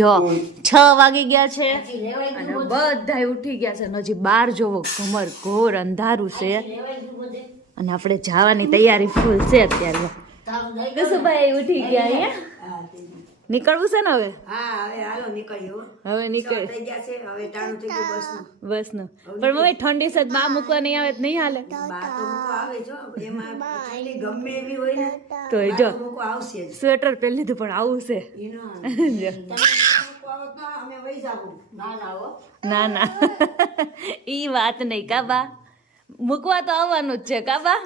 જો 6 વાગી ગયા છે અને બધા ઉઠી ગયા છે. હજી બહાર જોવો ઘમર ઘોર અંધારું છે અને આપણે જવાની તૈયારી ફૂલ છે અત્યારે. કશુભાઈ ઉઠી ગયા અહીંયા નીકળવું છે ને હવે? હવે નીકળ બસ નું. પણ મમ્મી ઠંડી સદ બા મૂકવા નહીં આવે તો નહીં હાલે? તો જો સ્વેટર પહેરી લીધું પણ આવું છે. ના ના ઈ વાત નહીં કાબા, મૂકવા તો આવવાનું જ છે કાબા.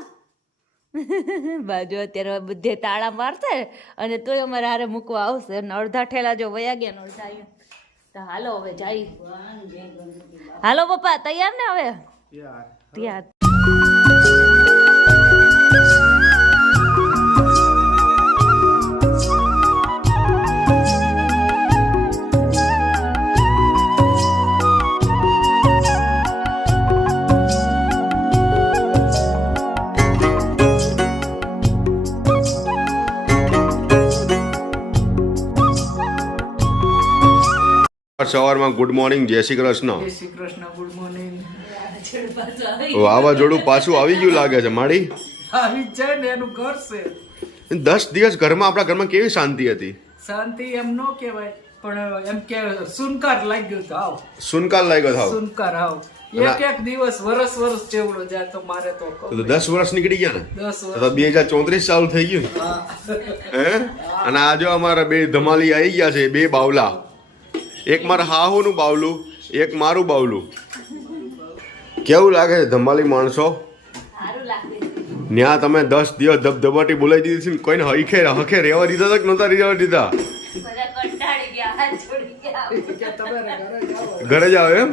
બાજુ અત્યારે બધે તાળા મારશે અને તોય અમારે હારે મૂકવા આવશે. અને અડધા ઠેલા જો વયા ગયા ને અડધા અહીંયા. તો હાલો હવે જાય. હાલો પપ્પા તૈયાર ને હવે? તૈયાર. સવારમાં ગુડ મોર્નિંગ, જય શ્રી કૃષ્ણ. જય શ્રી કૃષ્ણ, ગુડ મોર્નિંગ. વાવાઝોડું પાછું આવી ગયું લાગે છે માડી. આવી જ જાય ને, એનું ઘર છે. 10 દિવસ ઘરમાં, આપણા ઘરમાં કેવી શાંતિ હતી. શાંતિ એમ ન કહેવાય, પણ એમ કે સુનકાર લાગ્યો તો આવ. સુનકાર લાગ્યો થાવ. સુનકાર આવ. એક દિવસ વરસ જેવડો જાય તો મારે તો તો 10 વર્ષ નીકળી ગયા ને. 10 તો 2034 ચાલુ થઈ ગયું. હે? અને આ જો અમારા બે ધમાલી આવી ગયા છે, બે બાવલા. એક મારા હાહુનું બાવલું, એક મારું બાવલું. કેવું લાગે છે ધમાલી માણસો? ન્યા તમે 10 દિવસ ધબધબાટી બોલાવી દીધી છે, કોઈને હખે રહેવા દીધા હતા કે નહોતા રહેવા દીધા? ઘરે જાવ એમ?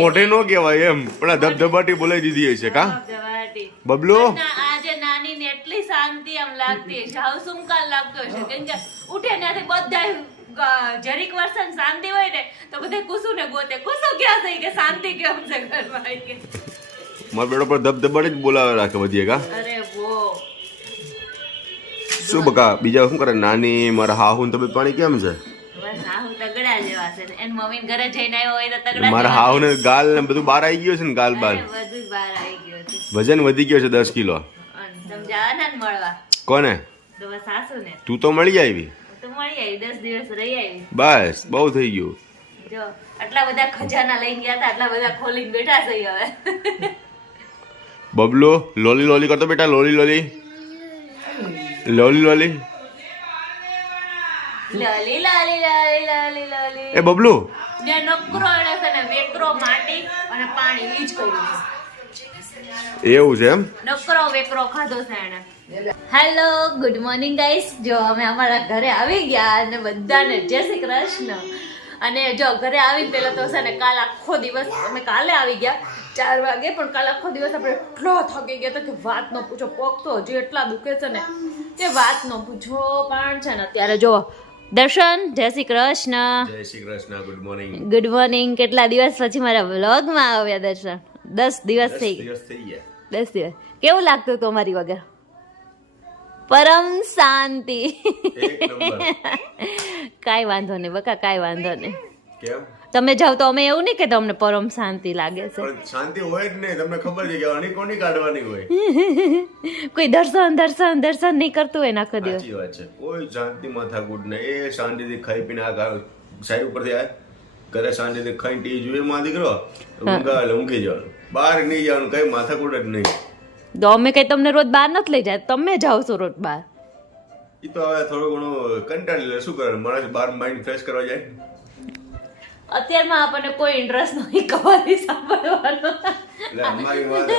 મોઢે નો કહેવાય એમ, પણ આ ધબધબાટી બોલાવી દીધી છે કા બબલો? આજે નાની ને એટલી શાંતિ આમ લાગતી છે, હાવ સુમકાલ લાગતો છે. કેમ કે ઉઠે ત્યાંથી બધા જરીક વર્ષન શાંતિ હોય ને તો બધા કુસુ ને ગોતે, કુસુ ક્યાં થઈ કે શાંતિ કેમ છે ઘરમાં આવી કે મારા બેડો પર ધબધબાટી જ બોલાવે રાખે બધી કા. અરે વો શું બકા બીજા શું કરે? નાની મારા હાહુ ને તબિયત પાણી કેમ છે? બસ હાહુ તગડા જેવા છે. એન મમ્મી ઘરે જઈને આવ્યો હોય તો તગડા. મારા હાહુ ને ગાલ ને બધું બહાર આવી ગયું છે ને, ગાલ બાલ બધું બહાર આવી ગયું છે. વજન વધી ગયો છે 10 કિલો. તમે જવાના ને મળવા? કોને? તો બસ સાસુ ને. તું તો મળી આવી. તો મળી આવી, 10 દિવસ રહી આવી. બસ બહુ થઈ ગયું. જો આટલા બધા ખજાના લઈને ગયા હતા, આટલા બધા ખોલીને બેઠા છે હવે. બબલો લોલી લોલી કરતો બેટા, લોલી લોલી લોલી લોલી લાલી લાલી લાલી લાલી લાલી. એ બબલુ ને નકરો એડે છે ને વેકરો માટી અને પાણી ઈ જ કર્યું છે. એવું છે એમ? નકરો વેકરો ખાધો છે એને. Hello good morning guys. જો અમે અમારા ઘરે આવી ગયા અને બધાને જય શ્રી કૃષ્ણ. અને જો ઘરે આવીને પેલા તો છે ને કાલ આખો દિવસ અમે કાલે આવી ગયા 4 વાગે, પણ કાલ આખો દિવસ આપણે એટલો થાકી ગયા હતા કે વાત ન પૂછો. પગ તો હજી એટલા દુખે છે ને કે વાત ન પૂછો. પણ છે ને અત્યારે જો દર્શન, જય શ્રી કૃષ્ણ. જય Shri Krishna, good morning. Good morning. કેટલા દિવસ પછી મારા વ્લોગમાં આવ્યા દર્શન. 10 દિવસ થઈ ગયા. 10 દિવસ. કેવું લાગતું હતું અમારી વગર? પરમ શાંતિ. કાંઈ વાંધો નહીં બકા, કાંઈ વાંધો નહીં. કેમ તમે જાવ તો અમે એવું નહીં કે તમને પરમ શાંતિ લાગે છે. પણ શાંતિ હોય જ નહીં, તમને ખબર છે કે અણી કોની કાઢવાની હોય. કોઈ દર્શન દર્શન દર્શન નહીં કરતું હોય આખો દિવસ. સાચી વાત છે. કોઈ શાંતિ માથાકૂટ નહીં. એ શાંતિથી ખાઈ પીને આ સાઈડ ઉપરથી આ ઘરે શાંતિથી ખાઈને ટી જોઈએ માં દીકરો ઊંઘી જવાનું, બહાર નહીં જવાનું, કઈ માથાકૂટ જ નહીં. તો અમે કઈ તમને રોજ બહાર નથી લઈ જાય, તમે જાઓ છો રોજ બહાર. એ તો હવે થોડું ઘણું કંટાળી લે, શું કરે માણસ બહાર માઇન્ડ ફ્રેશ કરવા જાય. અત્યારમાં આપણને કોઈ ઇન્ટરેસ્ટ નથી કવાલી સાંભળવાનો. એટલે અમારી વાત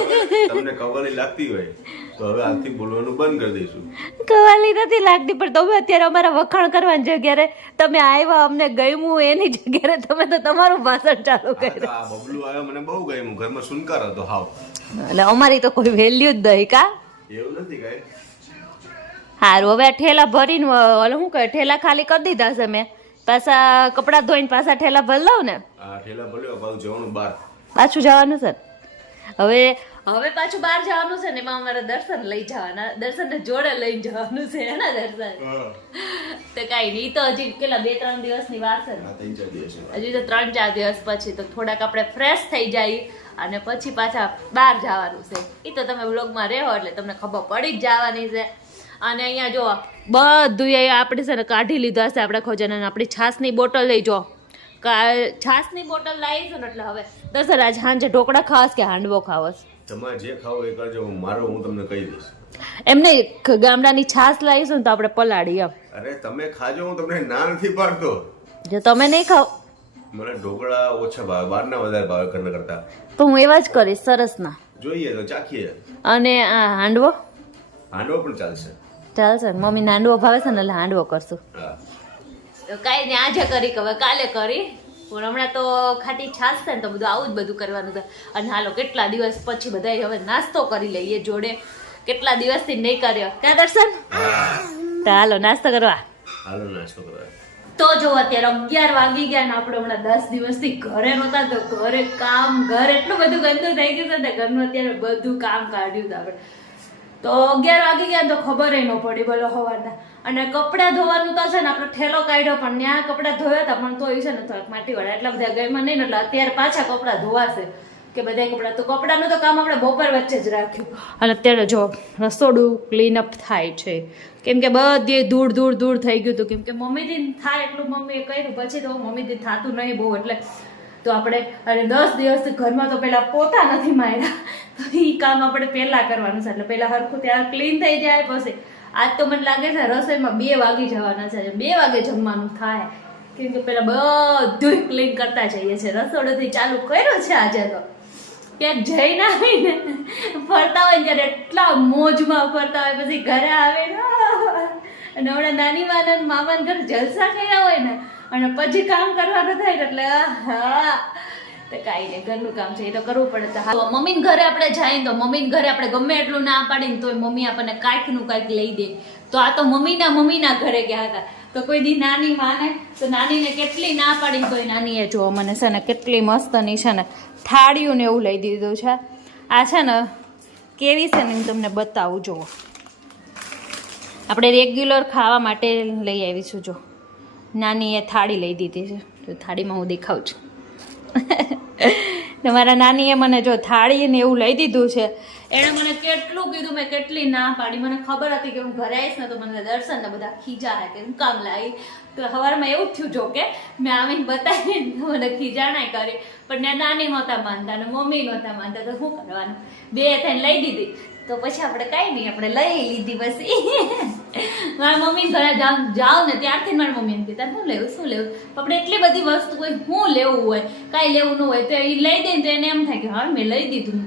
તમને કવાલી લાગતી હોય તો હવે આજથી બોલવાનું બંધ કરી દઈશું. કવાલી નથી લાગતી, પણ તમે અત્યારે અમારા વખાણ કરવાની જગ્યાએ તમે આવ્યા, અમને ગમ્યું, એની જગ્યાએ તમે તો તમારું ભાષણ ચાલુ કર્યું. આ બબલું આવ્યો, મને બહુ ગમ્યું. ઘરમાં સુનકાર હતો હાવ. એટલે અમારી તો કોઈ વેલ્યુ જ નહીં કા. એવું નથી કઈ. સારું, હવે ઠેલા ભરીને શું કહે ઠેલા ખાલી કરી દીધા છે મેં. પાછા કપડા ધોઈને પાછા ઠેલા ભરી લઉં ને. આ ઠેલા ભર્યો પાછું જવાનું બહાર. પાછું જવાનું છે હવે. હવે પાછું બહાર જવાનું છે ને એમાં અમારે દર્શન લઈ જવાના, દર્શનને જોડે લઈ જવાનું છે હે ને દર્શન. તો કઈ નહીં, તો હજી કેટલા 2-3 દિવસની વાર છે ને, હજી તો 3-4 દિવસ પછી તો થોડાક આપણે ફ્રેશ થઈ જાય અને પછી પાછા બહાર જવાનું છે. એ તો તમે વ્લોગમાં રહો એટલે તમને ખબર પડી જ જવાની છે. અને અહીંયા જો બધું આપણે છે ને કાઢી લીધા હશે આપણે ખોજાને. આપણી છાસની બોટલ લઈ જો, છાસની બોટલ લાવીશું ને એટલે હવે દર્શન આજ સાંજે ઢોકળા ખાવસ કે હાંડવો ખાવસ? તમારે જે ખાવ એ કરજો, હું તમને કહી દઈશ. એમને ગામડાની છાસ લાવીશું ને તો આપણે પલાળી એમ. અરે તમે ખાજો, હું તમને ના નથી પાડતો. જો તમે નહીં ખાવ, મને ઢોકળા ઓછા ભાવે, બહારના વધારે ભાવે ઘરના કરતા. તો હું એવા જ કરીશ, સરસ ના. જોઈએ તો ચાખીએ. અને આ હાંડવો? હાંડવો પણ ચાલશે. ચાલશે, મમ્મી હાંડવો ભાવે છે ને એટલે હાંડવો કરશું. હા, તો કાંઈ નહીં, આજે કરી કે હવે કાલે કરી, પણ હમણાં તો ખાટી છાસ છે ને તો બધું આવું જ બધું કરવાનું છે. અને હાલો કેટલા દિવસ પછી બધા હવે નાસ્તો કરી લઈએ જોડે, કેટલા દિવસથી નહીં કર્યો. ક્યાં દર્શન? તો હાલો નાસ્તો કરવા. હાલો નાસ્તો કરવા. તો જો અત્યારે 11 વાગી ગયા ને આપણે હમણાં 10 દિવસથી ઘરે નહોતા, તો ઘરે કામ, ઘર એટલું બધું ગંદુ થઈ ગયું છે ને, ઘરનું અત્યારે બધું કામ કાઢ્યું હતું આપણે. તો 11 વાગી ગયા તો ખબર ન પડી બોલો સવારના. અને કપડાં ધોવાનું તો છે ને આપણે ઠેલો કાઢ્યો, પણ ત્યાં કપડાં ધોયા હતા પણ તોય છે ને થોડાક માટીવાળા એટલા બધા ગયમાં નહીં ને, એટલે અત્યારે પાછા કપડાં ધોવાશે કે બધા કપડાં. તો કપડાનું તો કામ આપણે બપોર વચ્ચે જ રાખ્યું. અને અત્યારે જો રસોડું ક્લીનઅપ થાય છે, કેમ કે બધી ધૂળ થઈ ગયું હતું. કેમ કે મમ્મીથી થાય એટલું મમ્મીએ કર્યું, પછી તો મમ્મીથી થતું નહીં બહુ, એટલે તો આપણે અને 10 દિવસથી ઘરમાં તો પહેલાં પોતા નથી માર્યા, તો એ કામ આપણે પહેલાં કરવાનું છે. એટલે પહેલાં હરખું ત્યાં ક્લીન થઈ જાય. પછી આજ તો મને લાગે છે રસોઈમાં 2 વાગી જવાના છે, 2 વાગે જમવાનું થાય, કેમ કે પહેલાં બધું ક્લીન કરતા જઈએ છીએ. રસોડુંથી ચાલુ કર્યું છે આજે તો. ક્યાંક જઈ ના આવીને ફરતા હોય ત્યારે એટલા મોજમાં ફરતા હોય, પછી ઘરે આવે ને અને હમણાં નાની માના મામાના ઘરે જલસા કર્યા હોય ને અને પછી કામ કરવાનું થાય એટલે હા, તો કાંઈ નહીં, ઘરનું કામ છે એ તો કરવું પડે. તો હા, મમ્મીને ઘરે આપણે જઈએ તો મમ્મીને ઘરે આપણે ગમે એટલું ના પાડીને તોય મમ્મી આપણને કાંઈકનું કાંઈક લઈ દે. તો આ તો મમ્મીના ઘરે ગયા હતા, તો કોઈ દી નાની માને તો નાનીને કેટલી ના પાડી તોય નાનીએ જો મને છે ને કેટલી મસ્તની છે ને થાળીઓ ને એવું લઈ દીધું છે. આ છે ને કેવી છે ને તમને બતાવું, જુઓ આપણે રેગ્યુલર ખાવા માટે લઈ આવીશું. જો નાનીએ થાળી લઈ દીધી છે, તો થાળીમાં હું દેખાઉં છું. તમારા નાનીએ મને જો થાળી ને એવું લઈ દીધું છે. એણે મને કેટલું કીધું, મેં કેટલી ના પાડી. મને ખબર હતી કે હું ઘરે આવીશ ને તો મને દર્શન ને બધા ખીજા કે હું કામ લાવી. તો સવારમાં એવું થયું જો કે મેં આવીને બતાવીને મને ખીજાણાય કરી, પણ નાની નહોતા માનતા અને મમ્મી નહોતા માનતા, તો શું કરવાનું, 2 થઈને લઈ દીધી. તો પછી આપણે કાંઈ નહીં, આપણે લઈ લીધી. પછી મારા મમ્મી ઘરે જાઓ ને ત્યારથી મારી મમ્મીને કીધા શું લેવું. આપણે એટલી બધી વસ્તુ હોય, શું લેવું હોય, કાંઈ લેવું ન હોય તો એ લઈ દે તો એને એમ થાય કે હા મેં લઈ દીધું,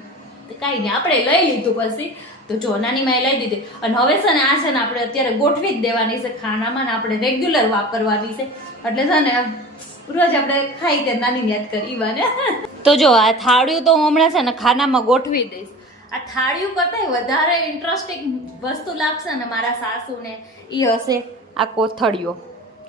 તો કાંઈ નહીં આપણે લઈ લીધું. પછી તો જો નાની માએ લઈ દીધી. અને હવે છે ને આ છે ને આપણે અત્યારે ગોઠવી જ દેવાની છે ખાનામાં, ને આપણે રેગ્યુલર વાપરવાની છે. એટલે છે ને રોજ આપણે ખાઈ તે નાની યાદ કરી ને. તો જો આ થાળીઓ તો હું હમણાં છે ને ખાનામાં ગોઠવી દઈશ. આ થાળીઓ કરતાં વધારે ઇન્ટરેસ્ટિંગ વસ્તુ લાગશે ને મારા સાસુને એ હશે આ કોથળીઓ.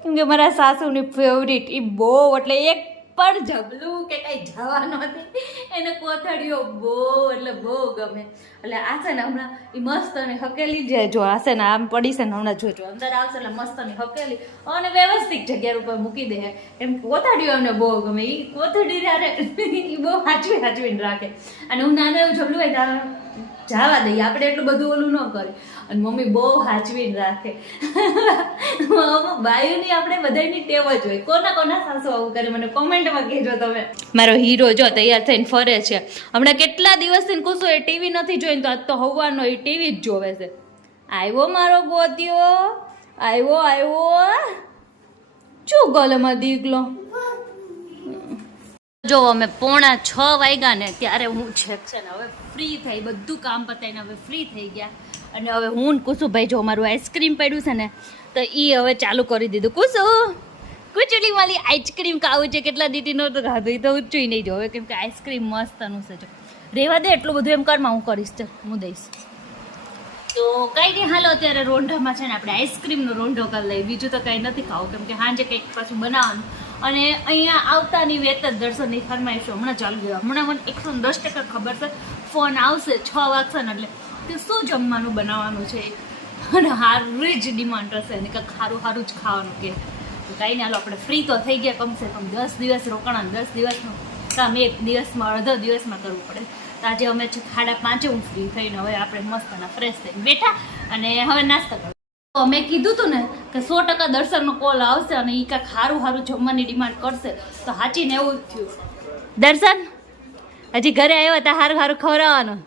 કેમ કે મારા સાસુની ફેવરિટ એ બહુ, એટલે એક પણ જબલું કે કંઈ જવાનું નથી, એને કોથળીઓ બહુ એટલે બહુ ગમે. એટલે આ છે ને હમણાં એ મસ્ત અને હકેલી જે જો આ છે ને આમ પડી છે ને હમણાં જોજો અંદર આવશે એટલે મસ્ત અને હકેલી અને વ્યવસ્થિત જગ્યા ઉપર મૂકી દે. એમ કોથળીઓ એમને બહુ ગમે. એ કોથળી ત્યારે એ બહુ હાચવીને રાખે. અને હું નાનું એવું જબલું હોય ત્યારે જવા દઈએ, આપણે એટલું બધું ઓલું ન કરે. અને મમ્મી બહુ હાચવીને રાખે. બાયુની આપણે બધાની ટેવ જ હોય. કોના સાસુ આવું કરે મને કોમેન્ટમાં કહેજો તમે. મારો હીરો જો તૈયાર થઈને ફરે છે. હમણાં કેટલા દિવસથી કુસો એ ટીવી નથી જોઈને, તો આજ તો હવાનો એ ટીવી જ જોવે છે. આવ્યો મારો ગોત્યો, આવ્યો શું ગોલમાં દીકલો. જો અમે 5:45 વાગ્યા ને ત્યારે હું છે ને હવે ફ્રી થઈ, બધું કામ પતાવીને હવે ફ્રી થઈ ગયા. અને હવે હું કુસુભાઈ જો મારું આઈસ્ક્રીમ પડ્યું છે ને તો એ હવે ચાલુ કરી દીધું. કુચુલી વાળી આઈસ્ક્રીમ ખાવું છે, કેટલા દીધી નહોતું ખાધું, એ તો ઊંચું નહીં જોવે કેમ કે આઈસ્ક્રીમ મસ્તનું છે. જો રહેવા દે એટલું બધું એમ કરમાં હું કરીશ, ચાલ હું દઈશ. તો કંઈ નહીં, હાલો અત્યારે રોંઢામાં છે ને આપણે આઈસ્ક્રીમનો રોંઢો કરી લઈએ. બીજું તો કંઈ નથી ખાવું કેમ કે સાંજે કંઈક પાછું બનાવવાનું. અને અહીંયા આવતાની વેત જ દર્શનની ફરમાઈશો હમણાં ચાલુ ગયો. હમણાં મને 110% ખબર છે ફોન આવશે 6 વાગશે ને એટલે કે શું જમવાનું બનાવવાનું છે અને સારી જ ડિમાન્ડ હશે ને કંઈક સારું જ ખાવાનું કે કાંઈ ના. આપણે ફ્રી તો થઈ ગયા કમસે કમ 10 દિવસ રોકાણા. 10 દિવસનું કામ 1 દિવસમાં અડધો દિવસમાં કરવું પડે. તો આજે અમે 5:30 હું ફ્રી થઈને હવે આપણે મસ્ત ફ્રેશ થઈને બેઠા અને હવે નાસ્તા કરવા. તો મેં કીધું હતું ને કે 100% દર્શનનો કોલ આવશે અને એ કાંઈક સારું જમવાની ડિમાન્ડ કરશે તો સાચીને એવું જ થયું. દર્શન હજી ઘરે આવ્યો તો સારું ખવડાવવાનું.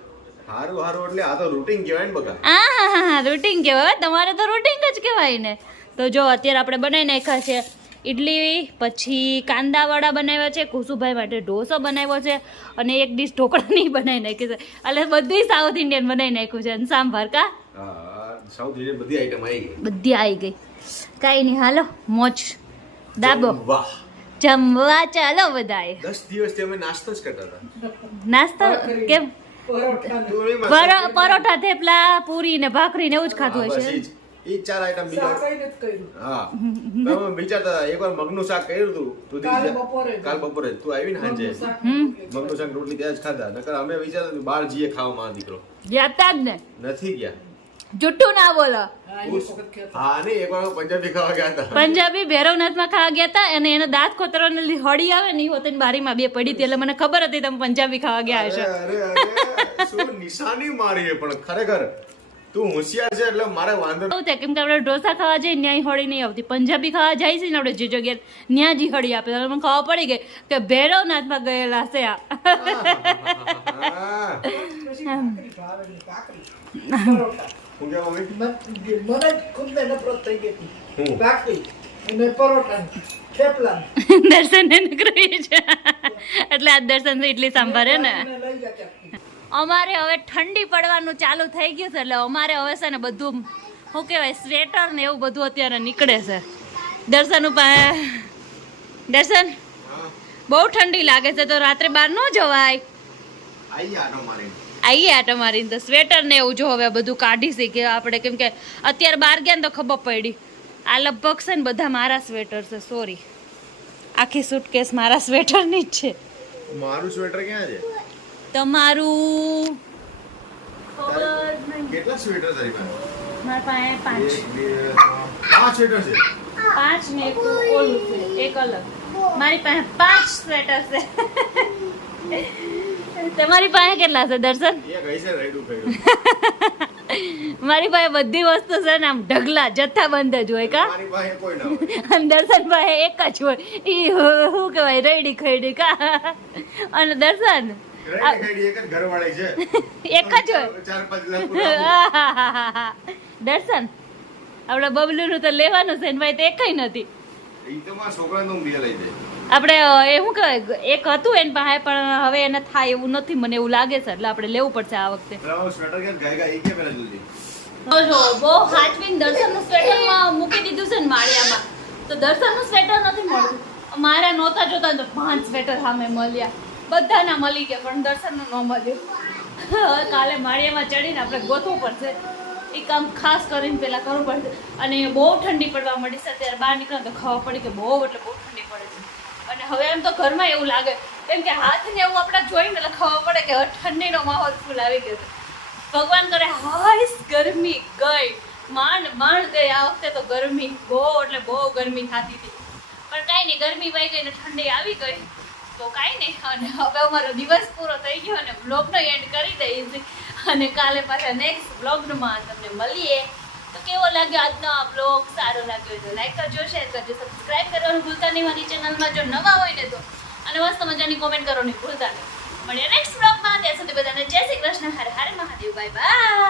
હારું એટલે આ તો રૂટીન કહેવાય ને બકા. હા રૂટીન કહેવાય. તમારે તો રૂટીન જ કહેવાય ને. તો જો અત્યારે આપણે બનાવી નાખ્યા છે ઇડલી, પછી કાંદાવાળા બનાવ્યા છે, કુસુભાઈ માટે ઢોસો બનાવ્યો છે અને એક ડીશ ઢોકળાની બનાવી નાખી છે. એટલે બધું સાઉથ ઇન્ડિયન બનાવી નાખ્યું છે અને સાંભાર કા સાઉથ ઇન્ડિયન બધી આઈટમ આવી ગઈ. બધી આવી ગઈ. કાંઈ નહીં હાલો મોજ દાબો વાહ જમવા ચાલો બધાએ. 10 દિવસથી અમે નાસ્તો જ કરતા હતા. નાસ્તો કેમ? પરોઠા, થેપલા, પૂરી ને ભાખરી ને એવું જ ખાધું હશે. એ 4 આઈટમ બીજા. હા મેં વિચારતા હતા એકવાર મગનું શાક કર્યું હતું કાલ બપોરે તું આવી ને સાંજે મગનું શાક રોટલી ત્યાં જ ખાધા. નકર અમે વિચારતા બહાર જઈએ ખાવા માં દીકરો જતા જ ને નથી ગયા. જુઠ્ઠું ના બોલો. હા ને એકવાર પંજાબી ખાવા ગયા હતા. પંજાબી ભૈરવનાથમાં ખાવા ગયા હતા અને એને દાંત ખોતરવાની હળી આવે ને એ હોતી બારીમાં 2 પડી હતી એટલે મને ખબર હતી તમે પંજાબી ખાવા ગયા હશો. અરે શું નિશાની મારી પણ ખરેખર તું હોશિયાર છે એટલે મારે વાંધો નથી. કેમ કે આપણે ઢોસા ખાવા જઈએ ન્યાય હળી નહીં આવતી. પંજાબી ખાવા જાય છે ને આપણે જે જગ્યાએ ન્યા જ હળી આપે. મને ખબર પડી ગઈ કે ભૈરવનાથમાં ગયેલા છે આ. હું કેમ મમ્મી મને ખુદને નફરત થઈ ગઈ હતી. બાકી અને પરોઠા થેપલા દર્શન ને નીકળી છે એટલે આ દર્શન ઇડલી સાંભાર હે ને. લઈ ગયા. અમારે હવે ઠંડી પડવાનું ચાલુ થઈ ગયું છે એટલે અમારે હવે છે ને બધું શું કહેવાય સ્વેટર ને એવું બધું અત્યારે નીકળે છે. દર્શન બહુ ઠંડી લાગે છે તો રાત્રે બહાર ન જવાય. આઈએ આટો મારીને તો સ્વેટર ને એવું જો હવે બધું કાઢી શીખે આપણે. કેમ કે અત્યારે બહાર ગયા ને તો ખબર પડી આ લગભગ છે ને બધા મારા સ્વેટર છે. સોરી આખી સુટકેસ મારા સ્વેટરની જ છે. મારું સ્વેટર ક્યાં છે? તમારું કેટલા સ્વેટર તારી પાસે? મારા પાસે 5 સ્વેટર છે. 5 ને એક ઓલું છે એક અલગ. મારી પાસે 5 સ્વેટર છે. તમારી પાસે કેટલા છે દર્શન? એક હઈ છે રાઈડું કર્યું. મારી પાસે બધી વસ્તુ છે ને આમ ઢગલા જથ્થાબંધ જ હોય કા. મારી પાસે કોઈ ના હોય. અને દર્શન પાસે એક જ હોય. ઈ શું કહેવાય રેડી ખૈડી કા. અને દર્શન એક જ હોય. દર્શન આપડે બબલુ નું તો લેવાનું છે ને ભાઈ તો એકય નથી. આપણે એ શું કહેવાય એક હતું એની પાસે પણ હવે એને થાય એવું નથી મને એવું લાગે છે એટલે આપણે લેવું પડશે આ વખતે. બહુ હાચવીને દર્શનનું સ્વેટરમાં મૂકી દીધું છે ને માળિયામાં તો દર્શનનું સ્વેટર નથી મળતું. મારા નહોતા જોતા તો 5 સ્વેટર સામે મળ્યા. બધાના મળી ગયા પણ દર્શનનું ન મળ્યું. હવે કાલે માળિયામાં ચડીને આપણે ગોતવું પડશે. એ કામ ખાસ કરીને પહેલાં કરવું પડશે. અને બહુ ઠંડી પડવા મળી છે ત્યારે બહાર નીકળે તો ખબર પડી કે બહુ એટલે બહુ ઠંડી પડે છે. અને હવે એમ તો ઘરમાં એવું લાગે કેમ કે હાથને એવું આપણે જોઈને એટલે ખબર પડે કે હવે ઠંડીનો માહોલ ફૂલ આવી ગયો છે. ભગવાન કરે હાઈસ ગરમી ગઈ માંડ ગઈ. આ વખતે તો ગરમી બહુ એટલે બહુ ગરમી થતી હતી પણ કાંઈ નહીં ગરમી વહી ગઈ ને ઠંડી આવી ગઈ તો કાંઈ નહીં. અને હવે અમારો દિવસ પૂરો થઈ ગયો અને બ્લોગનો એન્ડ કરી દઈએ અને કાલે પાછા નેક્સ્ટ બ્લોગમાં તમને મળીએ. તો કેવો લાગ્યો આજનો આ બ્લોગ? સારો લાગ્યો તો લાઈક કરજો, શેર કરજો, સબસ્ક્રાઈબ કરવાનું ભૂલતા નહીં મારી ચેનલમાં જો નવા હોય ને તો. અને મસ્ત મજાની કોમેન્ટ કરવાની ભૂલતા નહીં. મળીએ નેક્સ્ટ બ્લોગમાં. ત્યાં સુધી બધાને જય શ્રી કૃષ્ણ. હર હર મહાદેવ. Bye by.